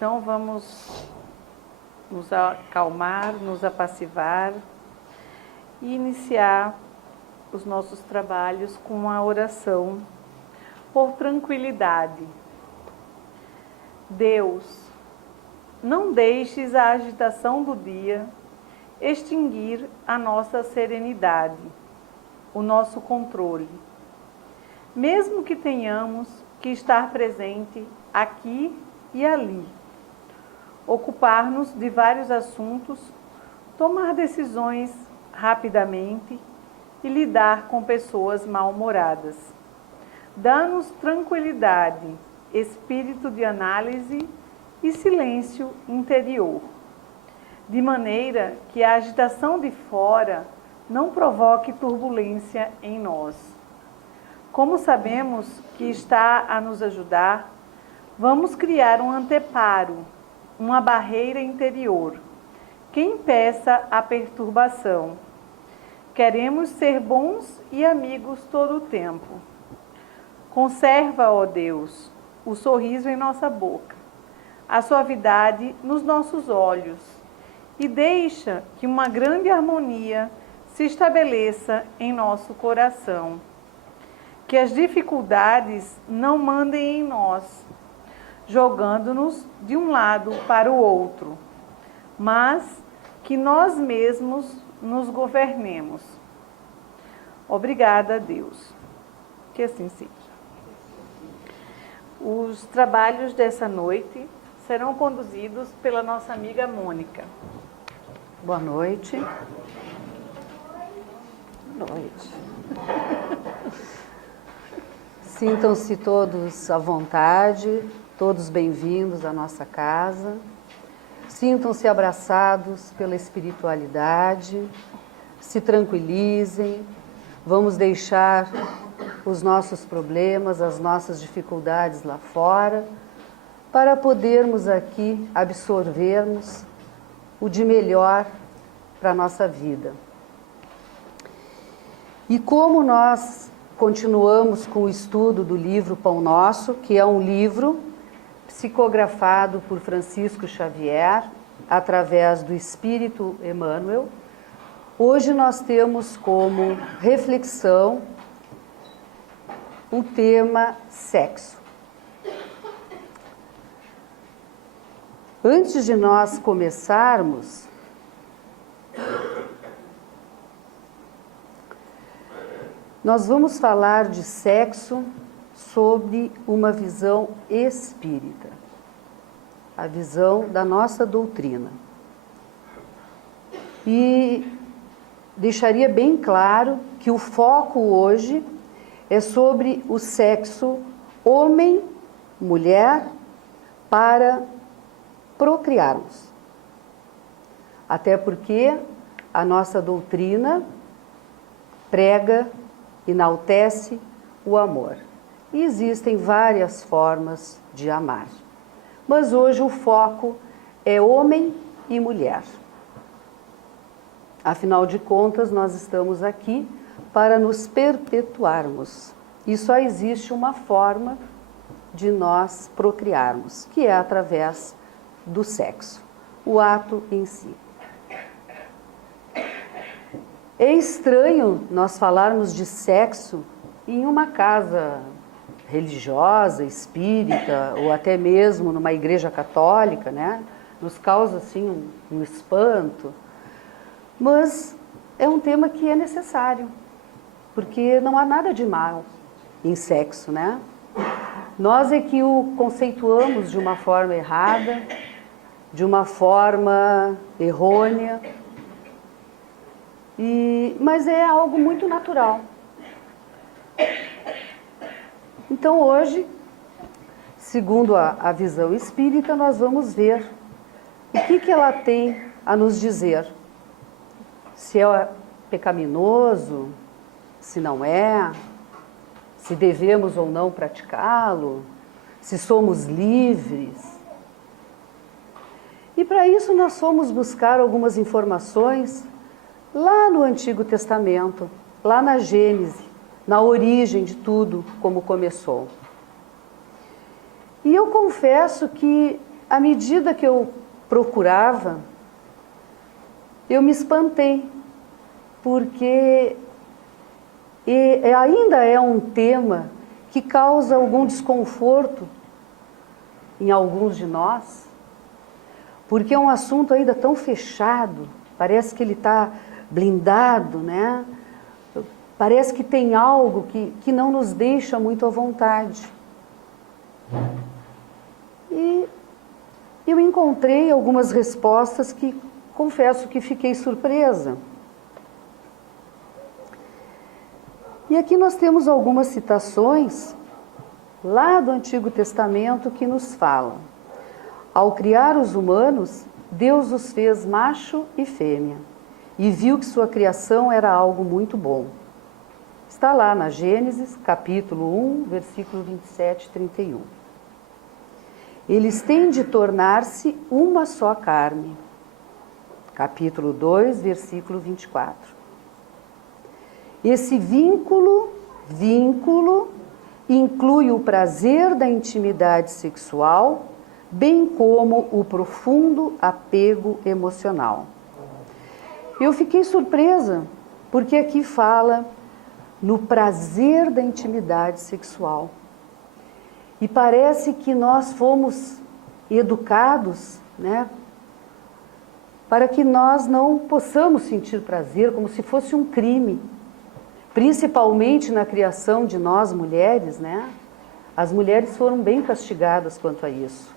Então vamos nos acalmar, nos apassivar e iniciar os nossos trabalhos com uma oração por tranquilidade. Deus, não deixes a agitação do dia extinguir a nossa serenidade, o nosso controle. Mesmo que tenhamos que estar presente aqui e ali, ocupar-nos de vários assuntos, tomar decisões rapidamente e lidar com pessoas mal-humoradas. Dá-nos tranquilidade, espírito de análise e silêncio interior, de maneira que a agitação de fora não provoque turbulência em nós. Como sabemos que está a nos ajudar, vamos criar um anteparo, uma barreira interior, que impeça a perturbação. Queremos ser bons e amigos todo o tempo. Conserva, ó Deus, o sorriso em nossa boca, a suavidade nos nossos olhos, e deixa que uma grande harmonia se estabeleça em nosso coração. Que as dificuldades não mandem em nós, jogando-nos de um lado para o outro, mas que nós mesmos nos governemos. Obrigada a Deus. Que assim seja. Os trabalhos dessa noite serão conduzidos pela nossa amiga Mônica. Boa noite. Boa noite. Sintam-se todos à vontade, todos bem-vindos à nossa casa. Sintam-se abraçados pela espiritualidade, se tranquilizem. Vamos deixar os nossos problemas, as nossas dificuldades lá fora, para podermos aqui absorvermos o de melhor para a nossa vida. E como nós continuamos com o estudo do livro Pão Nosso, que é um livro psicografado por Francisco Xavier, através do Espírito Emmanuel, hoje nós temos como reflexão o tema sexo. Antes de nós começarmos, nós vamos falar de sexo sob uma visão espírita, a visão da nossa doutrina. E deixaria bem claro que o foco hoje é sobre o sexo homem-mulher para procriarmos. Até porque a nossa doutrina prega, enaltece o amor. E existem várias formas de amar. Mas hoje o foco é homem e mulher. Afinal de contas, nós estamos aqui para nos perpetuarmos. E só existe uma forma de nós procriarmos, que é através do sexo, o ato em si. É estranho nós falarmos de sexo em uma casa religiosa, espírita, ou até mesmo numa igreja católica, né? Nos causa assim um espanto. Mas é um tema que é necessário, porque não há nada de mal em sexo, né? Nós é que o conceituamos de uma forma errada, de uma forma errônea, mas é algo muito natural. Então hoje, segundo a visão espírita, nós vamos ver o que ela tem a nos dizer. Se é pecaminoso, se não é, se devemos ou não praticá-lo, se somos livres. E para isso nós fomos buscar algumas informações lá no Antigo Testamento, lá na Gênese, na origem de tudo, como começou. E eu confesso que à medida que eu procurava, eu me espantei, porque ainda é um tema que causa algum desconforto em alguns de nós, porque é um assunto ainda tão fechado, parece que ele está blindado, né? Parece que tem algo que não nos deixa muito à vontade. E eu encontrei algumas respostas que confesso que fiquei surpresa. E aqui nós temos algumas citações lá do Antigo Testamento que nos falam: ao criar os humanos, Deus os fez macho e fêmea, e viu que sua criação era algo muito bom. Está lá na Gênesis, capítulo 1, versículo 27 e 31. Eles têm de tornar-se uma só carne. Capítulo 2, versículo 24. Esse vínculo inclui o prazer da intimidade sexual, bem como o profundo apego emocional. Eu fiquei surpresa, porque aqui fala no prazer da intimidade sexual. E parece que nós fomos educados, né, para que nós não possamos sentir prazer, como se fosse um crime. Principalmente na criação de nós mulheres, né? As mulheres foram bem castigadas quanto a isso.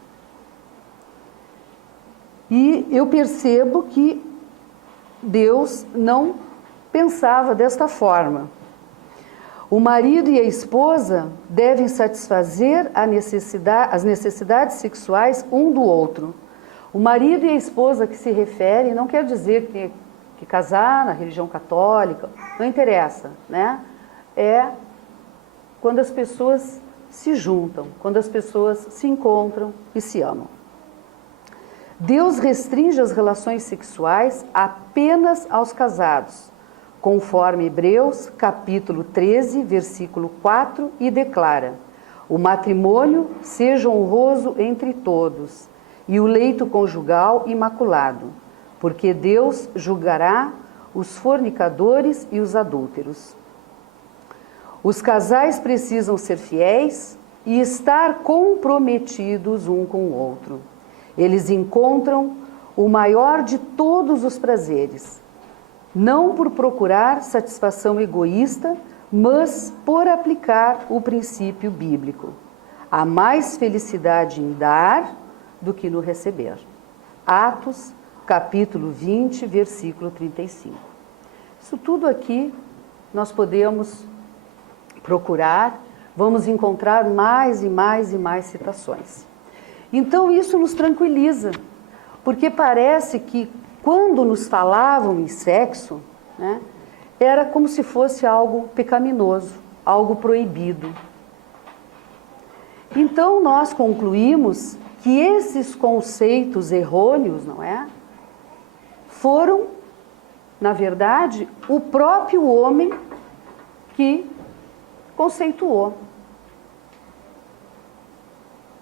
E eu percebo que Deus não pensava desta forma. O marido e a esposa devem satisfazer as necessidades sexuais um do outro. O marido e a esposa que se referem não quer dizer que casar na religião católica, não interessa, né? É quando as pessoas se juntam, quando as pessoas se encontram e se amam. Deus restringe as relações sexuais apenas aos casados, conforme Hebreus, capítulo 13, versículo 4, e declara: o matrimônio seja honroso entre todos, e o leito conjugal imaculado, porque Deus julgará os fornicadores e os adúlteros. Os casais precisam ser fiéis e estar comprometidos um com o outro. Eles encontram o maior de todos os prazeres, não por procurar satisfação egoísta, mas por aplicar o princípio bíblico. Há mais felicidade em dar do que no receber. Atos, capítulo 20, versículo 35. Isso tudo aqui nós podemos procurar, vamos encontrar mais e mais e mais citações. Então isso nos tranquiliza, porque parece que quando nos falavam em sexo, né, era como se fosse algo pecaminoso, algo proibido. Então nós concluímos que esses conceitos errôneos, não é? Foram, na verdade, o próprio homem que conceituou.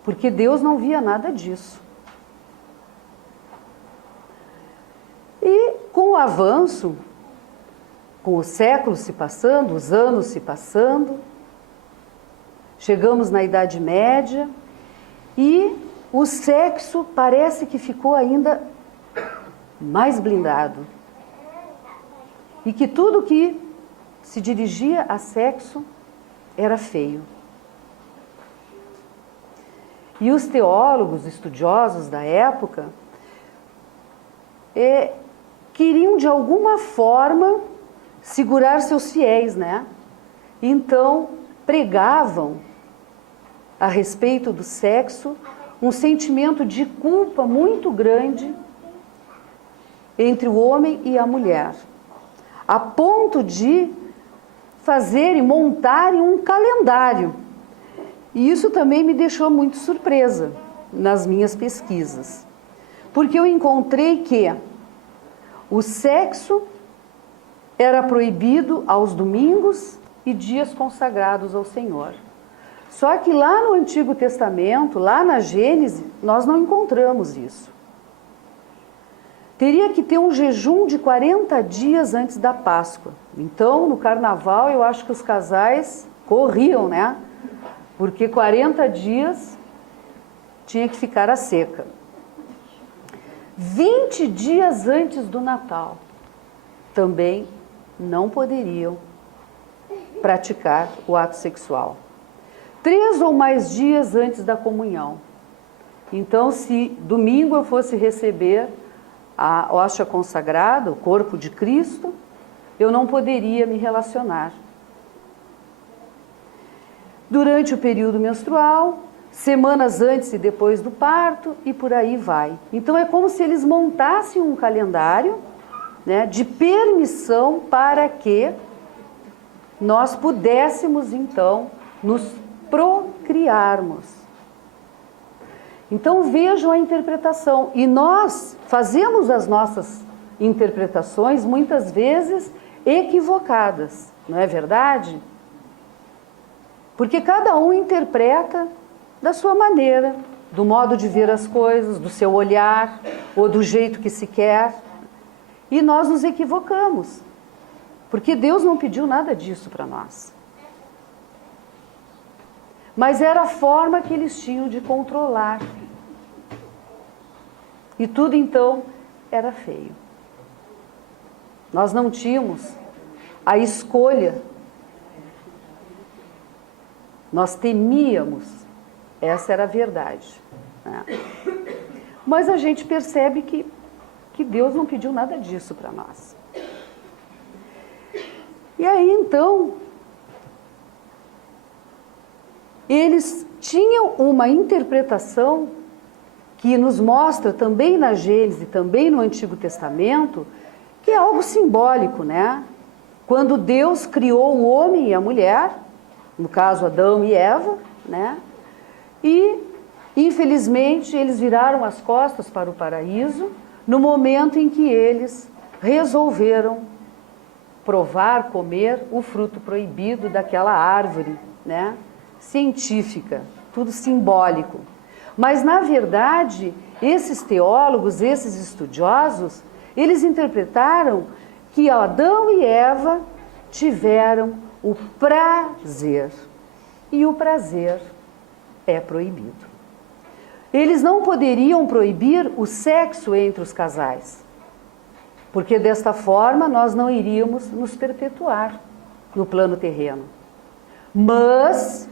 Porque Deus não via nada disso. E com o avanço, com os séculos se passando, os anos se passando, chegamos na Idade Média e o sexo parece que ficou ainda mais blindado. E que tudo que se dirigia a sexo era feio. E os teólogos, estudiosos da época, queriam de alguma forma segurar seus fiéis, né? Então pregavam a respeito do sexo um sentimento de culpa muito grande entre o homem e a mulher, a ponto de fazerem, montarem um calendário. E isso também me deixou muito surpresa nas minhas pesquisas, porque eu encontrei que o sexo era proibido aos domingos e dias consagrados ao Senhor. Só que lá no Antigo Testamento, lá na Gênesis, nós não encontramos isso. Teria que ter um jejum de 40 dias antes da Páscoa. Então, no Carnaval, eu acho que os casais corriam, né? Porque 40 dias tinha que ficar a seca. 20 dias antes do Natal, também não poderiam praticar o ato sexual. 3 ou mais dias antes da comunhão. Então, se domingo eu fosse receber a hóstia consagrada, o corpo de Cristo, eu não poderia me relacionar. Durante o período menstrual, semanas antes e depois do parto, e por aí vai. Então é como se eles montassem um calendário, né, de permissão para que nós pudéssemos então nos procriarmos. Então vejam a interpretação. E nós fazemos as nossas interpretações muitas vezes equivocadas, não é verdade? Porque cada um interpreta da sua maneira, do modo de ver as coisas, do seu olhar, ou do jeito que se quer. E nós nos equivocamos, porque Deus não pediu nada disso para nós. Mas era a forma que eles tinham de controlar. E tudo então era feio. Nós não tínhamos a escolha. Nós temíamos. Essa era a verdade, né? Mas a gente percebe que Deus não pediu nada disso para nós. E aí então, eles tinham uma interpretação que nos mostra também na Gênesis, também no Antigo Testamento, que é algo simbólico, né? Quando Deus criou o homem e a mulher, no caso Adão e Eva, né? E, infelizmente, eles viraram as costas para o paraíso no momento em que eles resolveram provar, comer o fruto proibido daquela árvore, né? Científica, tudo simbólico. Mas, na verdade, esses teólogos, esses estudiosos, eles interpretaram que Adão e Eva tiveram o prazer. E o prazer é proibido. Eles não poderiam proibir o sexo entre os casais, porque desta forma nós não iríamos nos perpetuar no plano terreno. Mas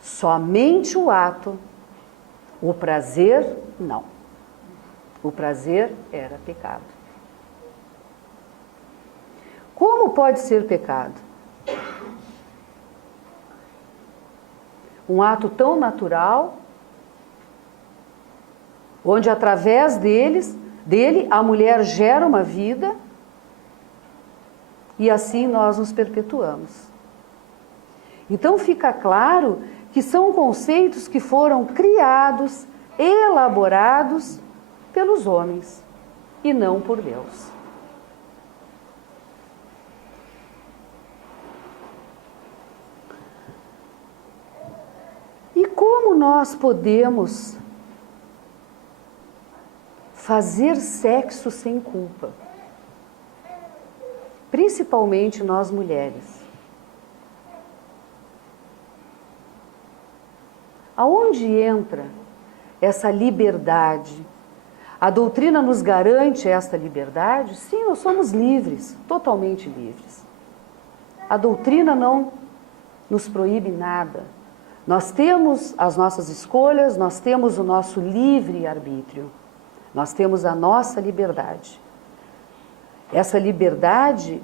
somente o ato, o prazer, não. O prazer era pecado. Como pode ser pecado? Um ato tão natural, onde através dele a mulher gera uma vida e assim nós nos perpetuamos. Então fica claro que são conceitos que foram criados, elaborados pelos homens e não por Deus. E como nós podemos fazer sexo sem culpa? Principalmente nós mulheres. Aonde entra essa liberdade? A doutrina nos garante esta liberdade? Sim, nós somos livres, totalmente livres. A doutrina não nos proíbe nada. Nós temos as nossas escolhas, nós temos o nosso livre-arbítrio, nós temos a nossa liberdade. Essa liberdade,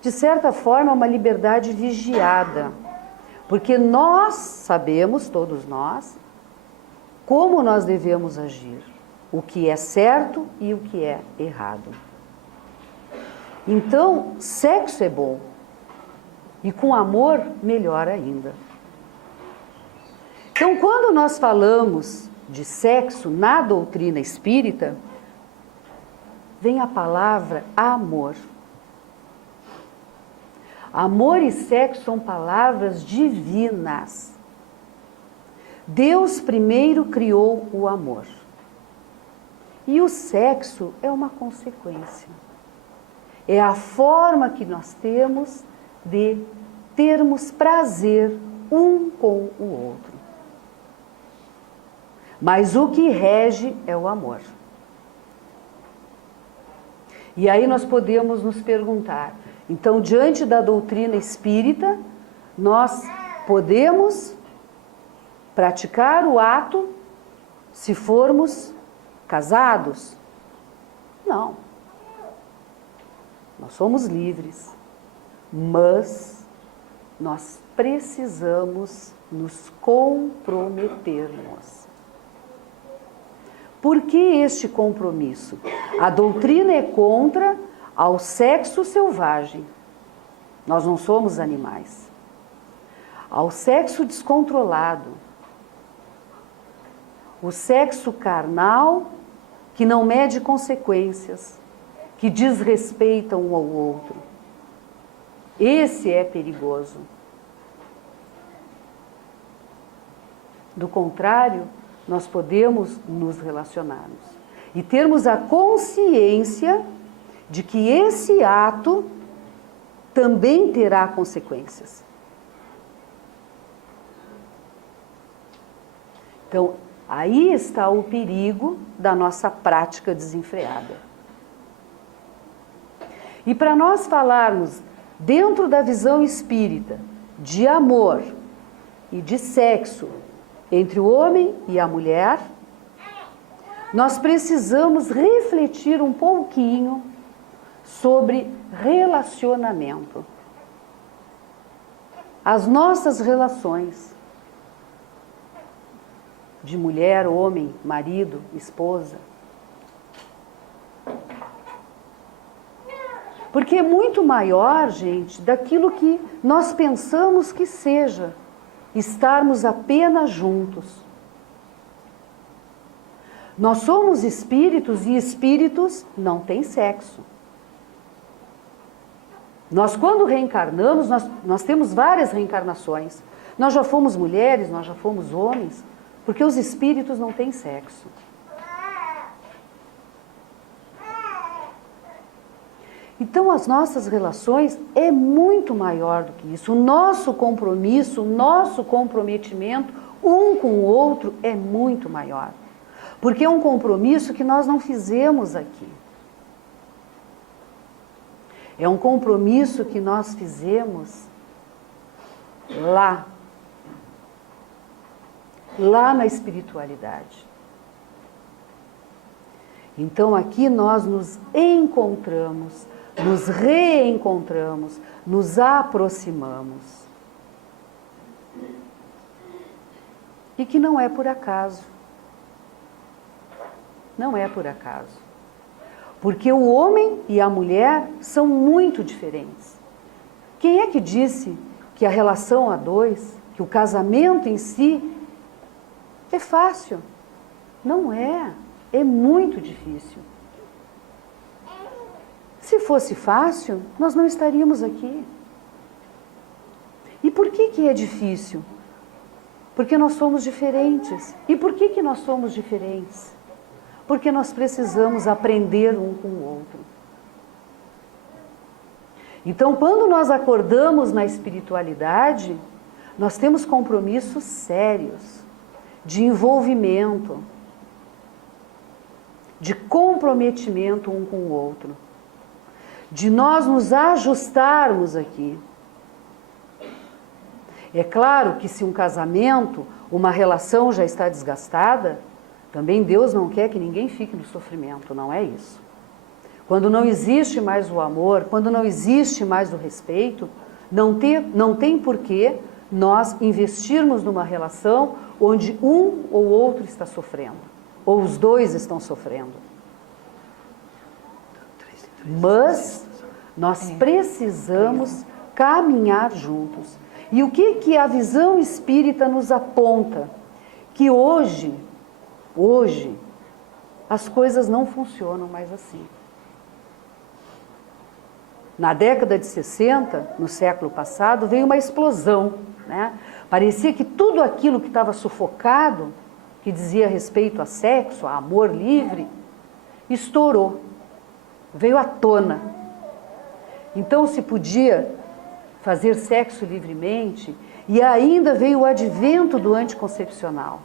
de certa forma, é uma liberdade vigiada, porque nós sabemos, todos nós, como nós devemos agir, o que é certo e o que é errado. Então, sexo é bom, e com amor, melhor ainda. Então, quando nós falamos de sexo na doutrina espírita, vem a palavra amor. Amor e sexo são palavras divinas. Deus primeiro criou o amor. E o sexo é uma consequência. É a forma que nós temos de termos prazer um com o outro. Mas o que rege é o amor. E aí nós podemos nos perguntar, então, diante da doutrina espírita, nós podemos praticar o ato se formos casados? Não. Nós somos livres, mas nós precisamos nos comprometermos. Por que este compromisso? A doutrina é contra ao sexo selvagem. Nós não somos animais. Ao sexo descontrolado. O sexo carnal que não mede consequências, que desrespeita um ao outro. Esse é perigoso. Do contrário, nós podemos nos relacionarmos e termos a consciência de que esse ato também terá consequências. Então, aí está o perigo da nossa prática desenfreada. E para nós falarmos dentro da visão espírita de amor e de sexo entre o homem e a mulher, nós precisamos refletir um pouquinho sobre relacionamento. As nossas relações de mulher, homem, marido, esposa. Porque é muito maior, gente, daquilo que nós pensamos que seja estarmos apenas juntos. Nós somos espíritos e espíritos não têm sexo. Nós, quando reencarnamos, nós temos várias reencarnações. Nós já fomos mulheres, nós já fomos homens, porque os espíritos não têm sexo. Então, as nossas relações é muito maior do que isso. O nosso compromisso, o nosso comprometimento um com o outro é muito maior. Porque é um compromisso que nós não fizemos aqui. É um compromisso que nós fizemos lá na espiritualidade. Então aqui nós nos encontramos, nos reencontramos, nos aproximamos. E que não é por acaso. Não é por acaso. Porque o homem e a mulher são muito diferentes. Quem é que disse que a relação a dois, que o casamento em si é fácil? Não é. É muito difícil. Se fosse fácil, nós não estaríamos aqui. E por que é difícil? Porque nós somos diferentes. E por que nós somos diferentes? Porque nós precisamos aprender um com o outro. Então, quando nós acordamos na espiritualidade, nós temos compromissos sérios de envolvimento, de comprometimento um com o outro, de nós nos ajustarmos aqui. É claro que se um casamento, uma relação já está desgastada, também Deus não quer que ninguém fique no sofrimento, não é isso. Quando não existe mais o amor, quando não existe mais o respeito, não tem porquê nós investirmos numa relação onde um ou outro está sofrendo, ou os dois estão sofrendo. Mas nós precisamos caminhar juntos. E o que a visão espírita nos aponta? Que hoje, as coisas não funcionam mais assim. Na década de 60, no século passado, veio uma explosão, né? Parecia que tudo aquilo que estava sufocado, que dizia respeito a sexo, a amor livre, estourou, veio à tona. Então se podia fazer sexo livremente e ainda veio o advento do anticoncepcional.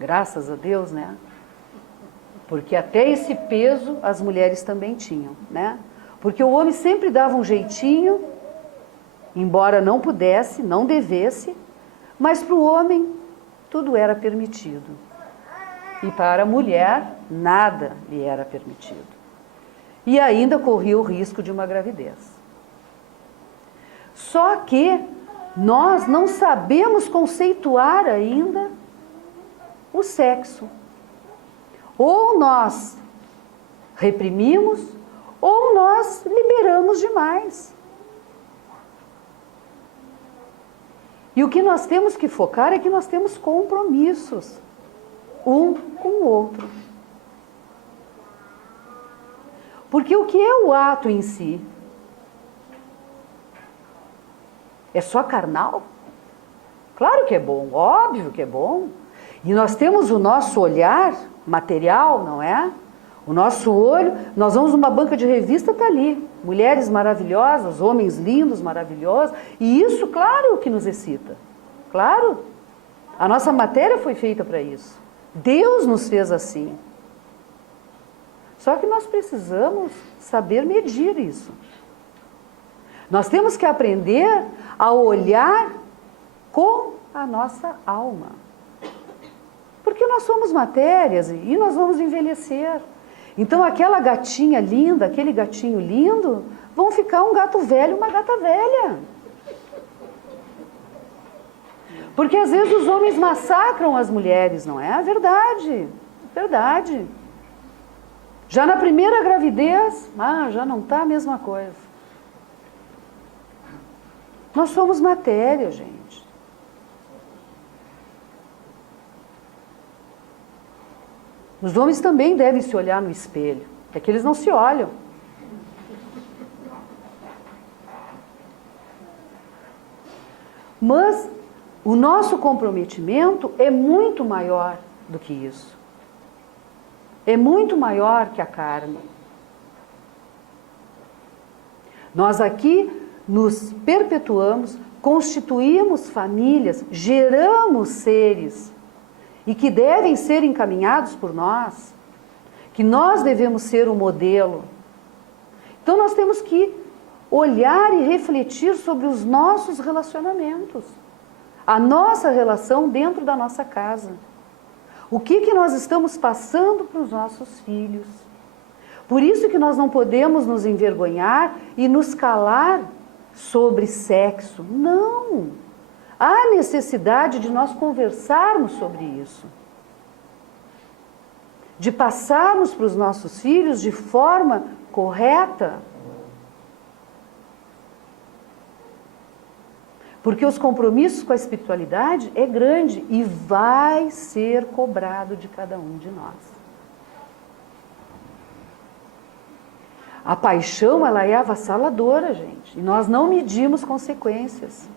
Graças a Deus, né? Porque até esse peso as mulheres também tinham, né? Porque o homem sempre dava um jeitinho, embora não pudesse, não devesse, mas para o homem tudo era permitido. E para a mulher nada lhe era permitido. E ainda corria o risco de uma gravidez. Só que nós não sabemos conceituar ainda o sexo. Ou nós reprimimos, ou nós liberamos demais. E o que nós temos que focar é que nós temos compromissos, um com o outro. Porque o que é o ato em si? É só carnal? Claro que é bom, óbvio que é bom. E nós temos o nosso olhar material, não é? O nosso olho, nós vamos numa banca de revista, está ali. Mulheres maravilhosas, homens lindos, maravilhosos. E isso, claro, que nos excita. Claro. A nossa matéria foi feita para isso. Deus nos fez assim. Só que nós precisamos saber medir isso. Nós temos que aprender a olhar com a nossa alma. Porque nós somos matérias e nós vamos envelhecer. Então aquela gatinha linda, aquele gatinho lindo, vão ficar um gato velho e uma gata velha. Porque às vezes os homens massacram as mulheres, não é? É verdade, verdade. Já na primeira gravidez, já não está a mesma coisa. Nós somos matéria, gente. Os homens também devem se olhar no espelho. É que eles não se olham. Mas o nosso comprometimento é muito maior do que isso. É muito maior que a carne. Nós aqui nos perpetuamos, constituímos famílias, geramos seres e que devem ser encaminhados por nós, que nós devemos ser o modelo. Então nós temos que olhar e refletir sobre os nossos relacionamentos, a nossa relação dentro da nossa casa. O que nós estamos passando para os nossos filhos? Por isso que nós não podemos nos envergonhar e nos calar sobre sexo. Não! Há necessidade de nós conversarmos sobre isso. De passarmos para os nossos filhos de forma correta. Porque os compromissos com a espiritualidade é grande e vai ser cobrado de cada um de nós. A paixão, ela é avassaladora, gente. E nós não medimos consequências.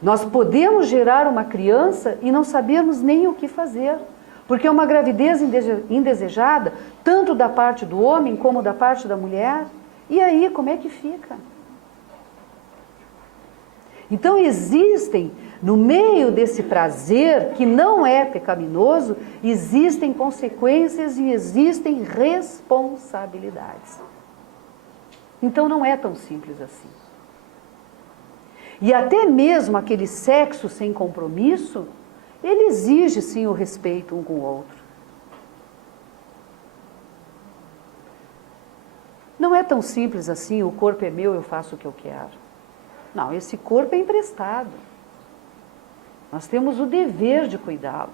Nós podemos gerar uma criança e não sabermos nem o que fazer. Porque é uma gravidez indesejada, tanto da parte do homem como da parte da mulher. E aí, como é que fica? Então existem, no meio desse prazer, que não é pecaminoso, existem consequências e existem responsabilidades. Então não é tão simples assim. E até mesmo aquele sexo sem compromisso, ele exige sim o respeito um com o outro. Não é tão simples assim, o corpo é meu, eu faço o que eu quero. Não, esse corpo é emprestado. Nós temos o dever de cuidá-lo,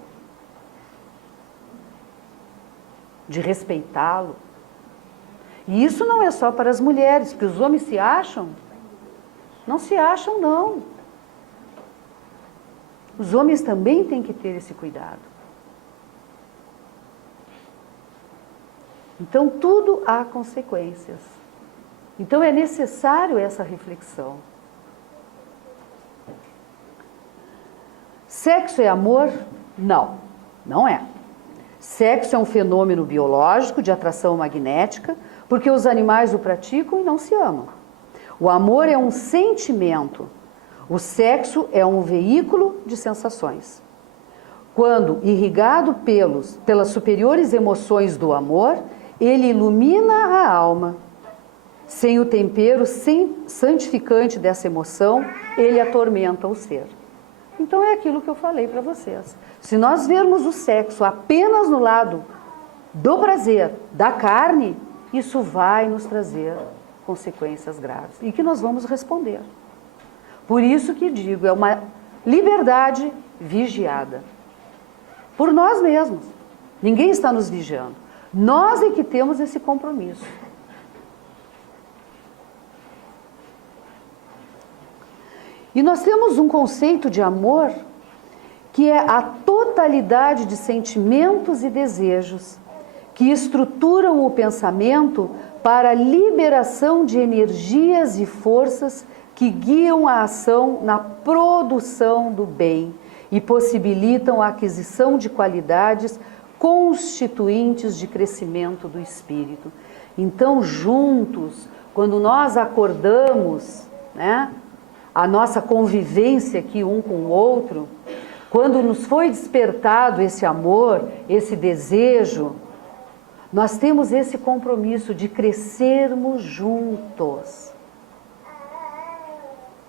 de respeitá-lo. E isso não é só para as mulheres, porque os homens se acham? Não se acham, não. Os homens também têm que ter esse cuidado. Então, tudo há consequências. Então é necessário essa reflexão. Sexo é amor? Não, não é. Sexo é um fenômeno biológico de atração magnética, porque os animais o praticam e não se amam. O amor é um sentimento. O sexo é um veículo de sensações. Quando irrigado pelas superiores emoções do amor, ele ilumina a alma. Sem o tempero santificante dessa emoção, ele atormenta o ser. Então é aquilo que eu falei para vocês. Se nós vermos o sexo apenas no lado do prazer, da carne, isso vai nos trazer consequências graves e que nós vamos responder. Por isso que digo, é uma liberdade vigiada. Por nós mesmos. Ninguém está nos vigiando. Nós é que temos esse compromisso. E nós temos um conceito de amor que é a totalidade de sentimentos e desejos que estruturam o pensamento para a liberação de energias e forças que guiam a ação na produção do bem e possibilitam a aquisição de qualidades constituintes de crescimento do espírito. Então, juntos, quando nós acordamos, né, a nossa convivência aqui um com o outro, quando nos foi despertado esse amor, esse desejo, nós temos esse compromisso de crescermos juntos,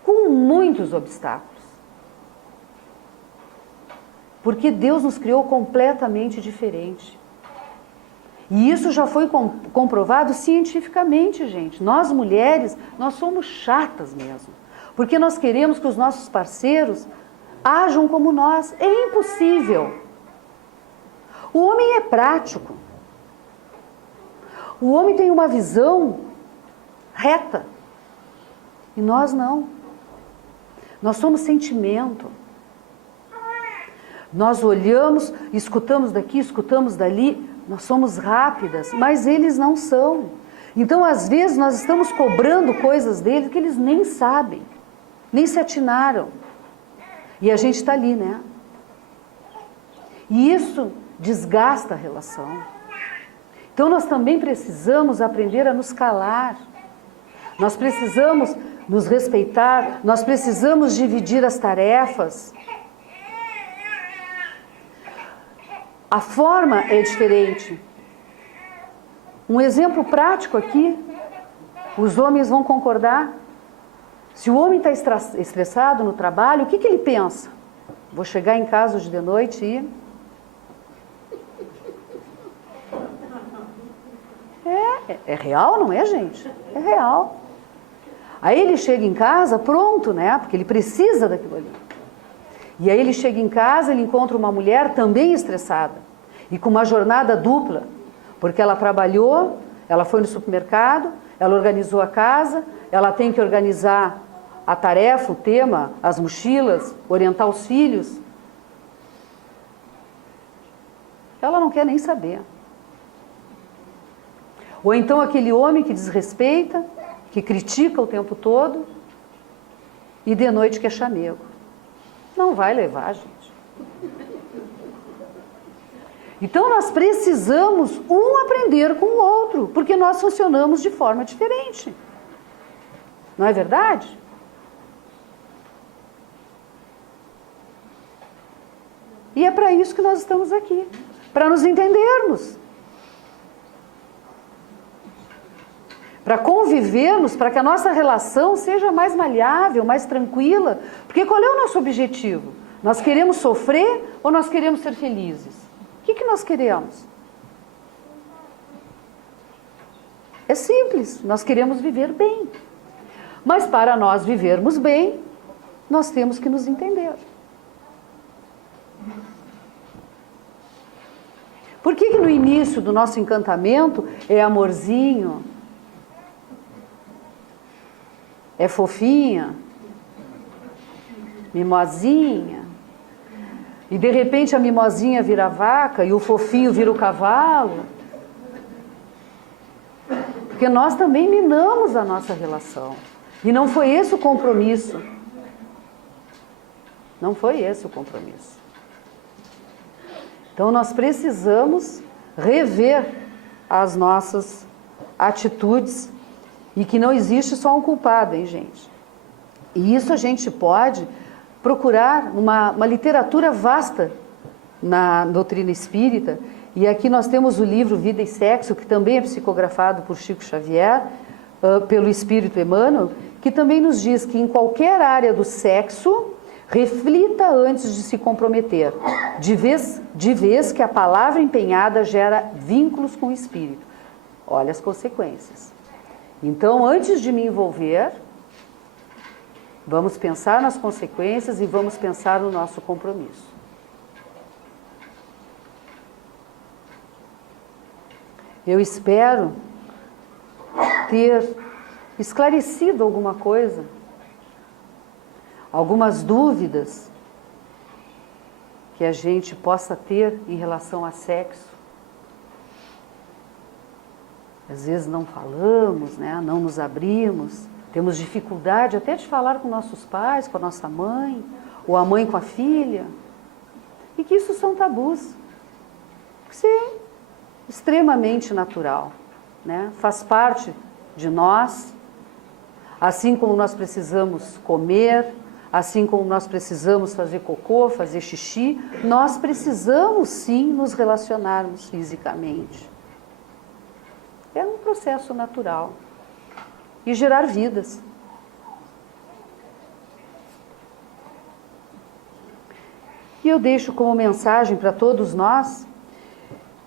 com muitos obstáculos. Porque Deus nos criou completamente diferente. E isso já foi comprovado cientificamente, gente. Nós mulheres, nós somos chatas mesmo. Porque nós queremos que os nossos parceiros ajam como nós. É impossível. O homem é prático. O homem tem uma visão reta. E nós não. Nós somos sentimento. Nós olhamos, escutamos daqui, escutamos dali, nós somos rápidas, mas eles não são. Então, às vezes, nós estamos cobrando coisas deles que eles nem sabem, nem se atinaram. E a gente está ali, né? E isso desgasta a relação. Então, nós também precisamos aprender a nos calar. Nós precisamos nos respeitar, nós precisamos dividir as tarefas. A forma é diferente. Um exemplo prático aqui, os homens vão concordar. Se o homem está estressado no trabalho, o que ele pensa? Vou chegar em casa hoje de noite e... É real, não é, gente? É real. Aí ele chega em casa pronto, né? Porque ele precisa daquilo ali. E aí ele chega em casa, ele encontra uma mulher também estressada e com uma jornada dupla, porque ela trabalhou, ela foi no supermercado, ela organizou a casa, ela tem que organizar a tarefa, o tema, as mochilas, orientar os filhos. Ela não quer nem saber. Ou então aquele homem que desrespeita, que critica o tempo todo e de noite quer chamego. Não vai levar, gente. Então nós precisamos um aprender com o outro, porque nós funcionamos de forma diferente. Não é verdade? E é para isso que nós estamos aqui, para nos entendermos. Para convivermos, para que a nossa relação seja mais maleável, mais tranquila. Porque qual é o nosso objetivo? Nós queremos sofrer ou nós queremos ser felizes? O que nós queremos? É simples, nós queremos viver bem. Mas para nós vivermos bem, nós temos que nos entender. Por que no início do nosso encantamento é amorzinho, é fofinha, mimosinha, e de repente a mimosinha vira vaca e o fofinho vira o cavalo? Porque nós também minamos a nossa relação. E não foi esse o compromisso. Não foi esse o compromisso. Então nós precisamos rever as nossas atitudes e que não existe só um culpado, hein, gente? E isso a gente pode procurar uma literatura vasta na doutrina espírita. E aqui nós temos o livro Vida e Sexo, que também é psicografado por Chico Xavier, pelo Espírito Emmanuel, que também nos diz que em qualquer área do sexo, reflita antes de se comprometer, de vez que a palavra empenhada gera vínculos com o espírito. Olha as consequências. Então, antes de me envolver, vamos pensar nas consequências e vamos pensar no nosso compromisso. Eu espero ter esclarecido alguma coisa, algumas dúvidas que a gente possa ter em relação a sexo. Às vezes não falamos, né? Não nos abrimos, temos dificuldade até de falar com nossos pais, com a nossa mãe, ou a mãe com a filha, e que isso são tabus. Isso é extremamente natural, né? Faz parte de nós, assim como nós precisamos comer, assim como nós precisamos fazer cocô, fazer xixi, nós precisamos sim nos relacionarmos fisicamente. É um processo natural. E gerar vidas. E eu deixo como mensagem para todos nós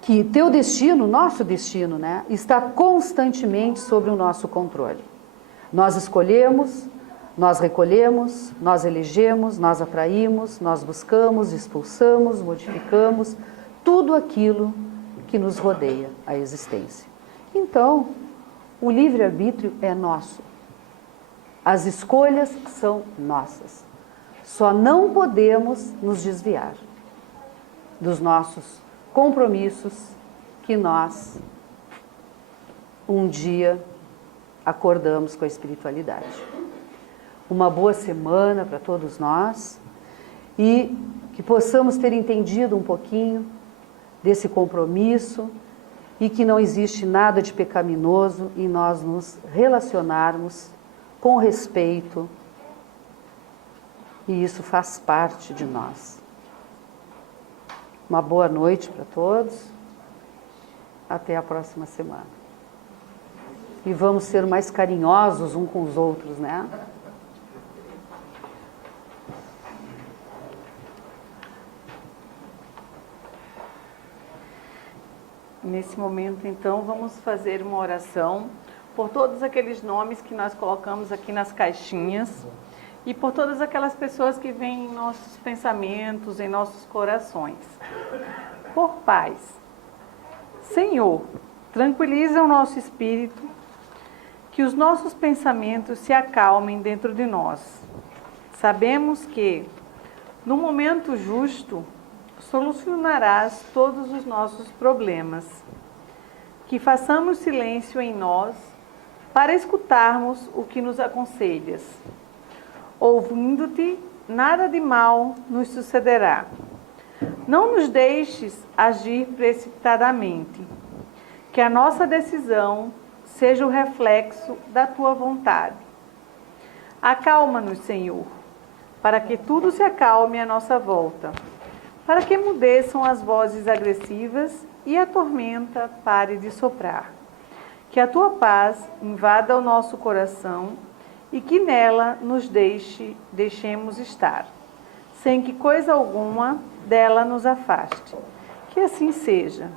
que teu destino, nosso destino, né, está constantemente sob o nosso controle. Nós escolhemos, nós recolhemos, nós elegemos, nós atraímos, nós buscamos, expulsamos, modificamos tudo aquilo que nos rodeia a existência. Então, o livre-arbítrio é nosso. As escolhas são nossas. Só não podemos nos desviar dos nossos compromissos que nós um dia acordamos com a espiritualidade. Uma boa semana para todos nós e que possamos ter entendido um pouquinho desse compromisso e que não existe nada de pecaminoso em nós nos relacionarmos com respeito, e isso faz parte de nós. Uma boa noite para todos, até a próxima semana. E vamos ser mais carinhosos uns com os outros, né? Nesse momento, então, vamos fazer uma oração por todos aqueles nomes que nós colocamos aqui nas caixinhas e por todas aquelas pessoas que vêm em nossos pensamentos, em nossos corações. Por paz. Senhor, tranquiliza o nosso espírito, que os nossos pensamentos se acalmem dentro de nós. Sabemos que, no momento justo, solucionarás todos os nossos problemas. Que façamos silêncio em nós para escutarmos o que nos aconselhas. Ouvindo-te, nada de mal nos sucederá. Não nos deixes agir precipitadamente. Que a nossa decisão seja o reflexo da tua vontade. Acalma-nos, Senhor, para que tudo se acalme à nossa volta. Para que emudeçam as vozes agressivas e a tormenta pare de soprar. Que a tua paz invada o nosso coração e que nela nos deixemos estar, sem que coisa alguma dela nos afaste. Que assim seja.